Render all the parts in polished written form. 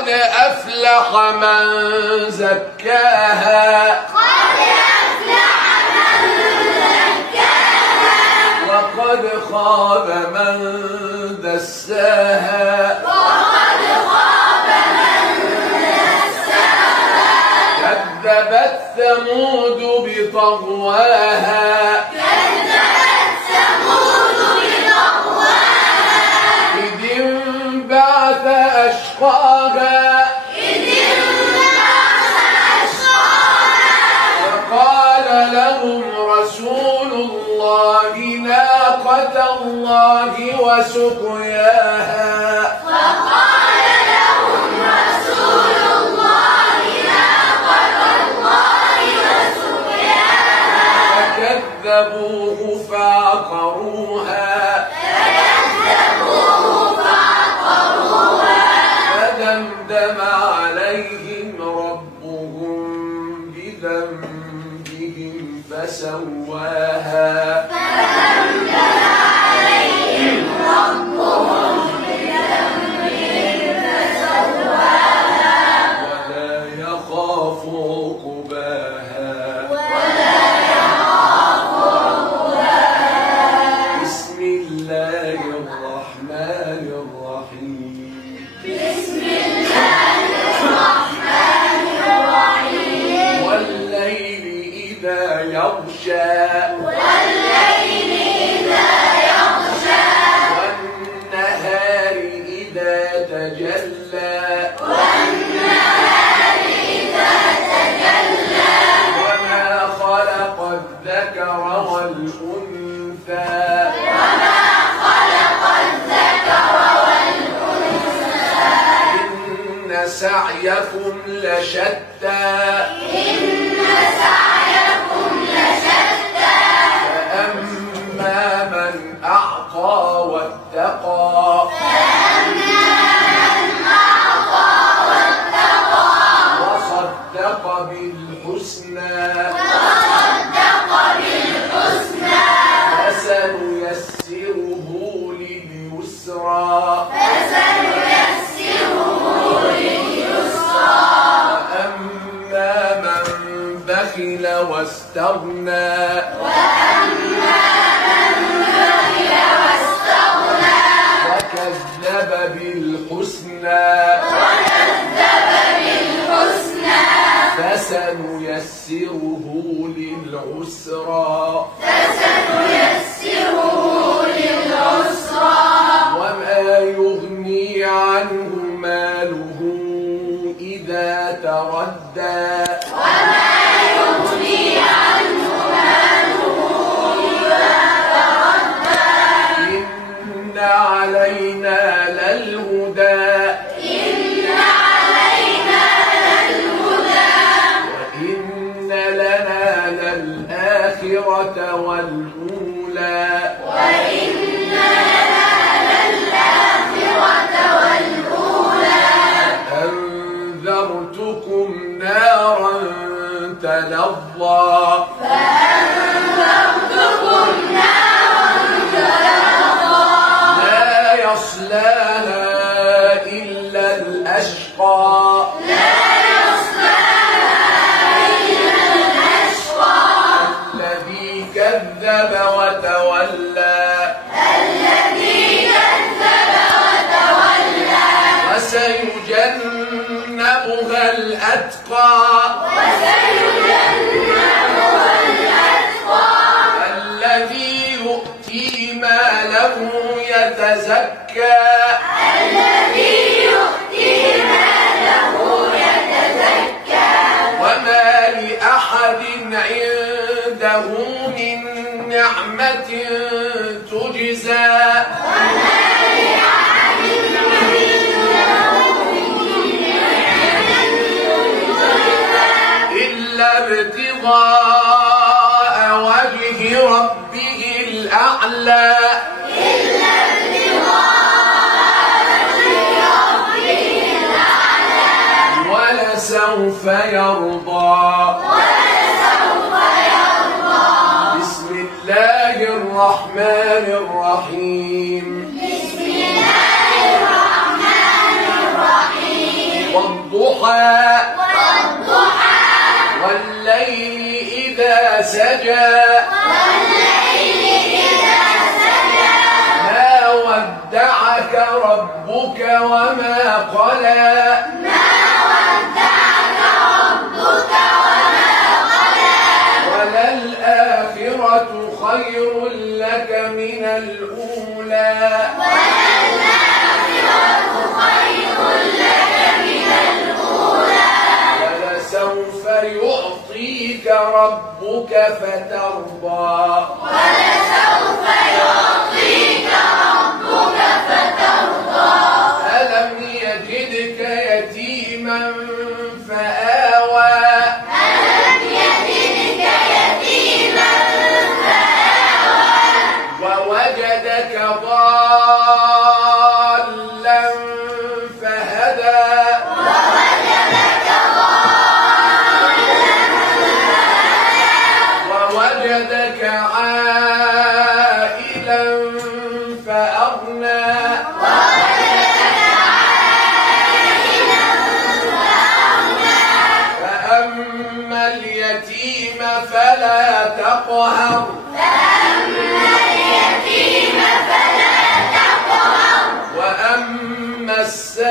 قد أفلح من زكاها وقد خاب من دساها كذبت ثمود بطغواها إذ انبعث أشقاها وقال لهم رسول الله ناقة الله وسقياها فكذبوه فعقروها فدمدم عليهم ربهم بذنبهم فسواها ولا يخاف عقباها بسم الله الرحمن الرحيم والليل إذا يغشى والنهار إذا تجلى وما خلق الذكر والأنثى إن سعيكم لشتى فأما من أعطى واتقى وصدق بالحسنى فسنيسره لليسرى وأما من بخل واستغنى وكذب بالحسنى فسنيسره للعسرى وما يغني عنه ماله إذا تردى إن علينا للهدى وإن لنا للآخرة والأولى أنذرتكم نارا تلظى لا يصلاها إلا الأشقى الذي كذب وتولى وسيجنبها الأتقى الذي يؤتي ماله يتزكى وما لأحد عنده من نعمة تجزى إلا ابتغاء وجه ربه الأعلى ولسوف يرضى بسم الله الرحمن الرحيم والضحى والليل إذا سجى ما ودعك ربك وما قلى وللآخرة خير لك من الأولى ولسوف يعطيك ربك فترضى ألم يجدك يتيما فآوى ووجدك ضالا فهدى ووجدك عائلا فأغنى فأما اليتيم فلا تقهر وأما السائل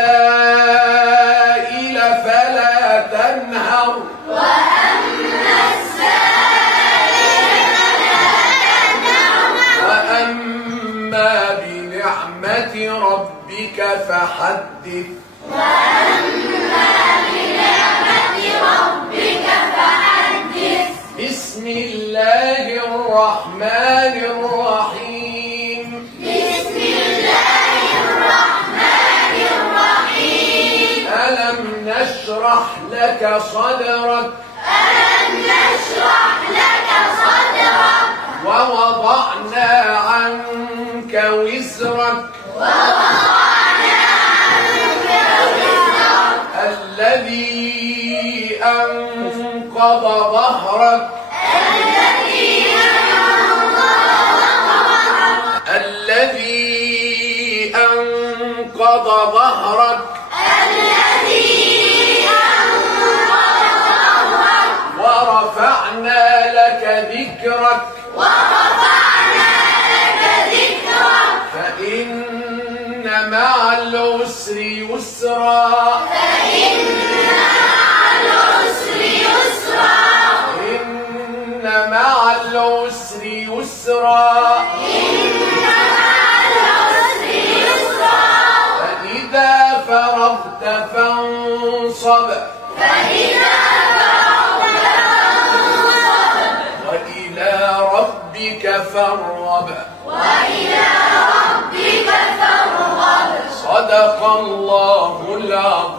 فلا تنهر وأما بنعمة ربك فحدث بسم الله الرحمن الرحيم ألم نشرح لك صدرك ووضعنا عنك وزرك الذي أنقض ظهرك ورفعنا لك ذكرك فإن مع العسر يسرا إن مع العسر يسرا فإذا فرغت فانصب وإلى ربك فارغب صدق الله العظيم.